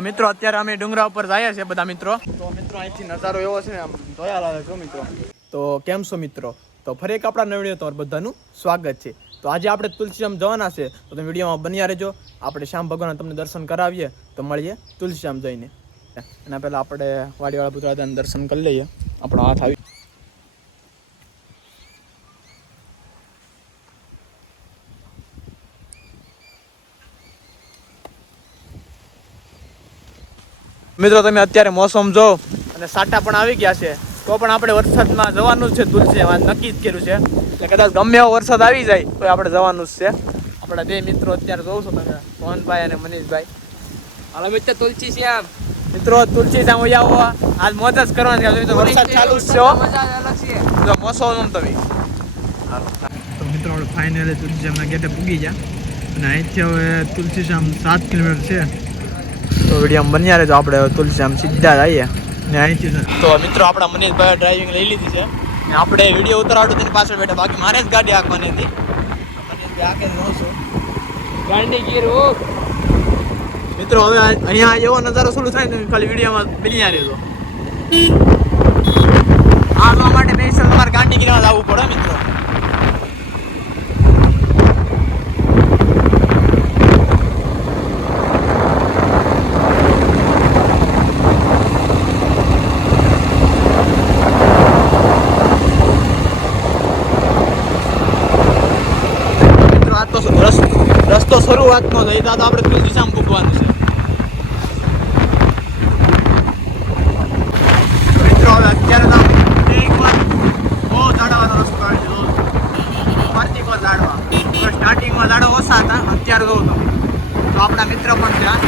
મિત્રો અત્યારે અમે ડુંગરા ઉપર જઈએ છીએ બધા મિત્રો. તો મિત્રો અહીંથી નજારો એવો છે ને આમ જોયા લાગે છો મિત્રો. તો કેમ છો મિત્રો? તો ફરી એક આપણા નવા વિડીયો તમારું બધાનું સ્વાગત છે. તો આજે આપણે તુલસીધામ જવાના છે, તો તમે વિડીયોમાં બન્યા રહેજો. આપણે શ્યામ ભગવાનના તમને દર્શન કરાવીએ તો મળીએ તુલસીધામ જઈને. એના પહેલાં આપણે વાડીવાળા પુતળાદાના દર્શન કરી લઈએ. આપણો હાથ આવી મિત્રો. તમે અત્યારે મોસમ જો અને સાટા પણ આવી ગયા છે, તો પણ આપણે વરસાદમાં જવાનું જ છે. તુલસીમાં નક્કી જ કર્યું છે એટલે કદાચ ગમે એવો વરસાદ આવી જાય તો આપણે જવાનું જ છે. આપણા બે મિત્રો અત્યારે જોઉં છો તમે, મોહનભાઈ અને મનીષભાઈ. હાલો મિત્ર તુલસી શ્યામ મિત્રો તુલસીધામ આવો, આજ મોજ જ કરવાની છે. તો વરસાદ ચાલુ જ છે, જો મોસમ તમે. તો મિત્રો આપણે ફાઇનલી તુલસીધામના ગેટે પૂગી ગયા અને અહીંથી હવે તુલસીધામ 7 કિલોમીટર છે. તો વિડીયો બન્યા રહેજો. આપણે તુલસીધામ સીધા જઈએ ને અહીંથી. તો મિત્રો આપણા મનીષભાઈ ડ્રાઇવિંગ લઈ લીધી છે ને આપણે વિડીયો ઉતારવાનું તેની પાછળ બેઠા. બાકી મારે જ ગાડી હાંકવાની હતી. મનીષભાઈ હાંકે ન છું ગાંડી ગીર મિત્રો. હવે અહીંયા એવો નજારો શરૂ થાય ને ખાલી વિડીયોમાં બન્યા રહેજો. આ જોવા માટે સ્પેશિયલ તમારે ગાંધીગીરમાં જવું પડે મિત્રો. રસ્તો શરૂઆતનો થઈ તો આપણે તુલસીધામ પૂગવાનું છે મિત્રો. હવે અત્યારે તો એકવાર બહુ ઝાડવાનો રસ્તો કાઢી દીધો. ફરતીમાં ઝાડવા સ્ટાર્ટિંગમાં ઝાડો ઓછા હતા, અત્યારે જોઉં તમે તો આપણા મિત્ર પણ ત્યાં.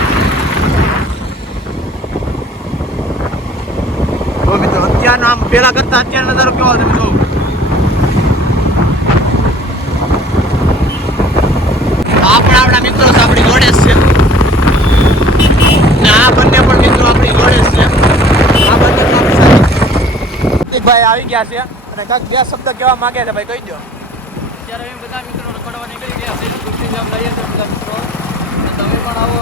તો મિત્રો અત્યારનો આમ પહેલા કરતા અત્યારે નજારો કેવો તમે જોઉં. આપણા મિત્રો આપણી જોડે છે ને આ બંને પણ મિત્રો આપણી જોડે છે. આ બંને ભાઈ આવી ગયા છે અને કાંઈક બે શબ્દ કહેવા માંગે છે. ભાઈ કહી દો. અત્યારે અમે બધા મિત્રો રખડવા નીકળી ગયા છે. તુલસીધામ લઈએ છીએ બધા મિત્રો, તમે પણ આવો.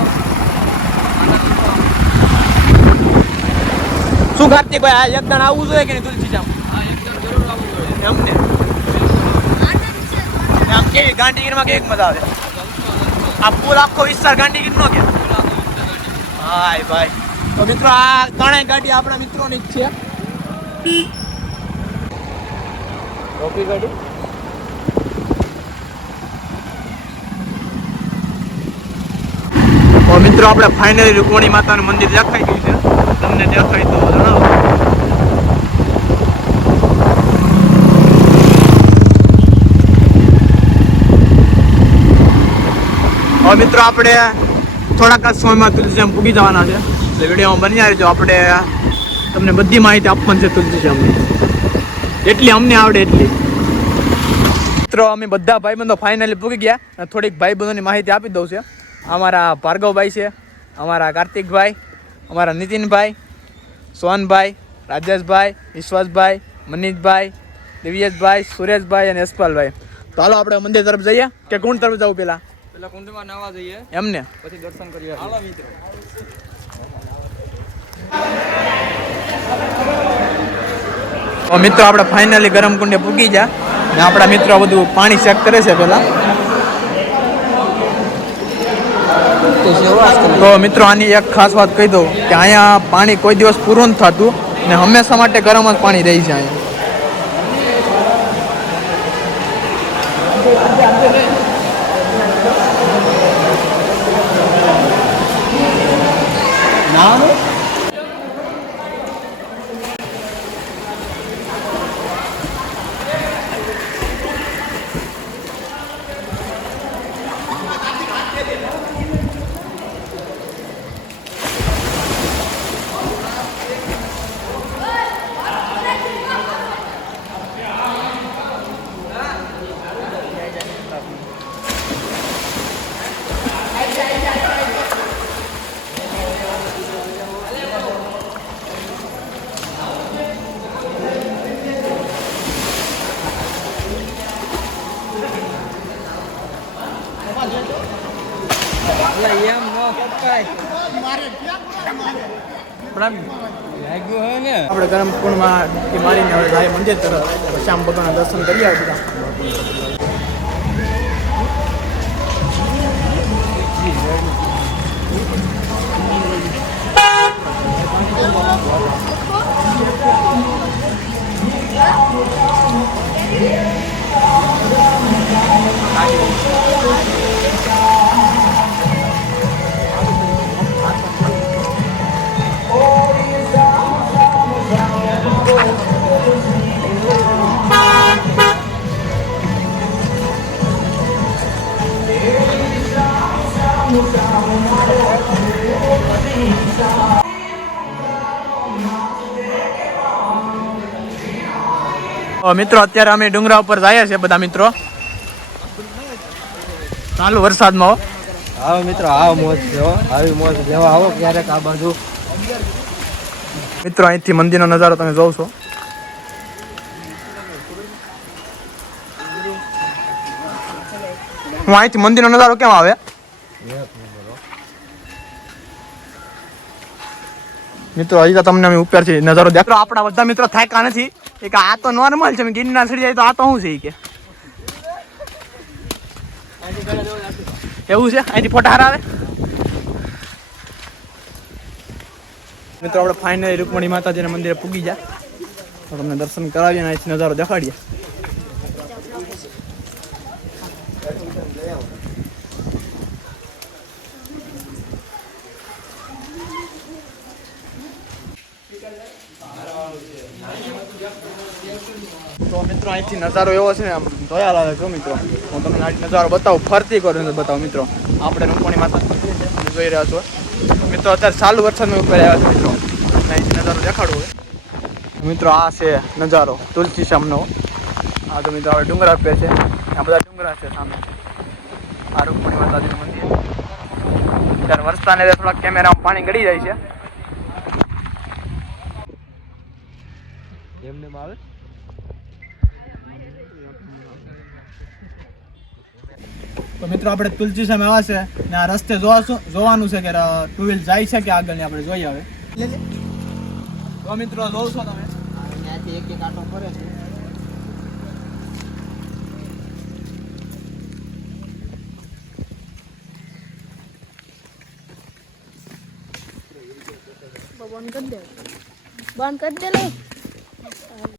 શું કાર્તિકભાઈ આ એકદમ આવવું જોઈએ કે નહીં તુલસીધામ? હા એકદમ જરૂર આવવું જોઈએ એમને આમ કેવી ગાંધીગીરમાં કેવી મજા આવે? આ પુલ આખો વિસ્તાર ગાંધીગીર નો કે? હાય ભાઈ. તો મિત્રો આ ત્રણેય ગાડી આપણા મિત્રોની જ છે. રોકી ગાડી. તો મિત્રો આપણે ફાઇનલી રૂકમણી માતાનું મંદિર દેખાઈ ગયું છે. તમને દેખાય તો જણાવો. હવે મિત્રો આપણે થોડાક જ સમયમાં તુલસીધામ પૂગી જવાના છે. એટલે વિડીયોમાં બન્યા રહેજો. આપણે તમને બધી માહિતી આપવાની છે તુલસીધામની, એટલી અમને આવડે એટલી. મિત્રો અમે બધા ભાઈબંધો ફાઇનલી પૂગી ગયા. થોડીક ભાઈબંધોની માહિતી આપી દઉં છે. અમારા ભાર્ગવભાઈ છે, અમારા કાર્તિકભાઈ, અમારા નીતિનભાઈ, સોહનભાઈ, રાજેશભાઈ, વિશ્વાસભાઈ, મનીષભાઈ, દિવ્યેશભાઈ, સુરેશભાઈ અને યશપાલભાઈ. તો હાલો આપણે મંદિર તરફ જઈએ કે કુંડ તરફ જવું પેલા? પેલા કુંડમાં નાવા જઈએ એમને પછી દર્શન કરીએ. હાલો મિત્રો. તો મિત્રો આપણે ફાઇનલી ગરમ કુંડે પૂગી ગયા ને આપણા મિત્રો બધું પાણી ચેક કરે છે પેલા. તો મિત્રો આની એક ખાસ વાત કહી દઉં કે અહીંયા પાણી કોઈ દિવસ પૂરું નથી થતું ને હંમેશા માટે ગરમ જ પાણી રહી છે અહીંયા. એમ ન કપાય આપણે ગરમ કુંડમાં મારીને હવે જાય મંદિર તરફ શ્યામ ભગવાનના દર્શન કરી આવે બધા. મિત્રો અત્યારે અમે ડુંગરા ઉપર જઈએ છીએ બધા મિત્રો ચાલુ વરસાદમાં. આવો મિત્રો આવો મોજ છે આવી મોજ લેવા આવો ક્યારેક આ બાજુ. મિત્રો અહીંથી મંદિરનો નજારો તમે જોવ છો. હું અહીંથી મંદિરનો નજારો કેમ આવે મિત્રો? હજી તો તમને અમે ઉપરથી નજારો દેખો. આપણા બધા મિત્રો થાક્યા નથી કે આ તો નોર્મલ છે. ગિરનાર ચડી જાય તો આ તો શું છે કે એવું છે? અહીંથી ફોટા હારા આવે. મિત્રો આપણે ફાઇનલી રૂકમણી માતાજીના મંદિરે પૂગી જાય તો તમને દર્શન કરાવીએ અને અહીંથી નજારો દેખાડીએ. તો મિત્રો અહીંથી નજારો એવો છે ને આમ જોયા લાગે. જો મિત્રો હું તમને આ નજારો બતાવું, ફરતી કરું બતાવું. મિત્રો આપણે રૂકમણી માતા જોઈ રહ્યા છો. મિત્રો અત્યારે ચાલુ વરસાદમાં ઉપર આવ્યા છે મિત્રો. અહીંથી નજારો દેખાડવો હોય મિત્રો. આ છે નજારો તુલસી શ્યામનો. આ તો મિત્રો આપણે ડુંગરા પે છે. આ બધા ડુંગરા છે સામે. આ રૂકમણી માતાજીનું મંદિર. ત્યારે વરસાદને થોડાક કેમેરામાં પાણી ગળી જાય છે. એમને આવે તો મિત્રો આપણે તુલસી સામે આવે છે ને આ રસ્તે જોવાનું છે કે ટુ વ્હીલ જાય છે કે આગળ ને આપણે જોઈ આવે. તો મિત્રો જોઉં છો તમે ત્યાંથી એક આટો ફરે છે. બંધ કરી દે લે.